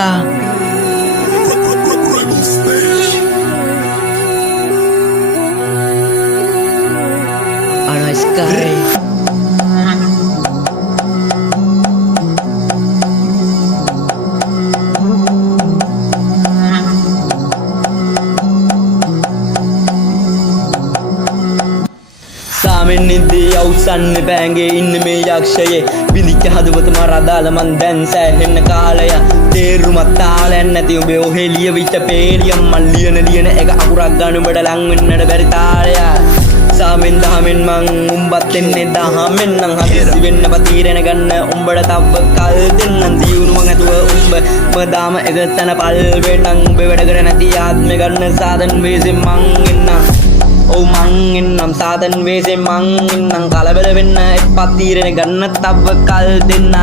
Ano Sky. සාමෙන් නිද්දේ අවසන්න බෑගේ ඉන්න මේ යක්ෂයේ විඳිච්ච හදවත මරදාල මන් දැන් සෑහෙන්න කාලය තේරුමත් තාලයන් නැති උඹේ ඔහෙ ලියවිච්ච පේලියම් මන් ලියන එක අකුරක් ගන්න උඹට ලං වෙන්නට බැරි තාලය සාමෙන් දහමෙන් මං උඹත් එන්නේ දහමෙන් නම් හදිසි වෙන්න පතීරෙන ගන්න උඹට තව කල් දෙන්නම් දියුණුවක් නැතුව උඹ දාම එක තැන පල් වෙන්නම් උඹ වැඩ කර නැති ආත්මෙ ගන්න සාදන් වේසෙන් මං එන්නම් ඔව් මං එන්නම් සාදන් වේසෙන් මං එන්නම් කලබල වෙන්න එපත් තීරණ ගන්න තව කල් දෙන්න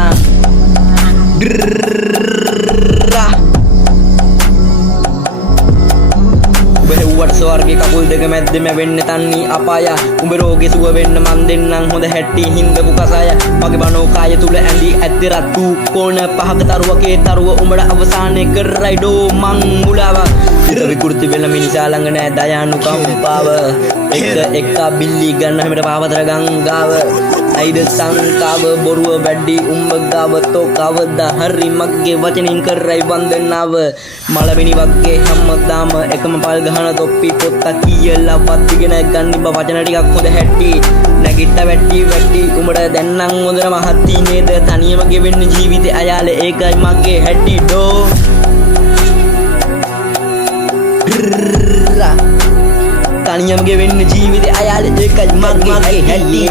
උඹ හෙව්වට ස්වර්ගේ කකුල් දෙක මැද්දෙම වෙන්න තන්නේ අපාය උඹ රෝගේ සුව වෙන්න මන් දෙන්නම් හොඳ හැටි හින්දපු කසාය මගේ බනෝ කාය තුල ඇඳි ඇද්දි රතු කොන පහක තරුවකේ තරුව උඹට අවසානයේ කරයි ඩෝ මං මුලාව ඉත විකෘති වෙන මිනිසා ළඟ නෑ දයානුකම්පාව එක බිල්ලි ගන්න හැමට පාවතර ගංගාව අයිද සංකාව බොරුව වැඩි උඹ ගාව තෝ කවදා හරි මගේ වචනින් කරයි වන්දනාව මලමිනි වගේ හැමදාම එකම පල් ගහන තොප්පි පොත්ත කියලා වත් ඉගෙන ගන්න බ වචන ටිකක් හොඳ හැටි නැගිට වැටි උඹට දැන් නම් හොඳම මහත්ී නේද තනියම ගෙවෙන්න ජීවිතේ අයාලේ ඒකයි මගේ හැටි ඩෝ තනියම ගෙවෙන්න ජීවිතේ අයාලේ ඒකයි මගේ හැටි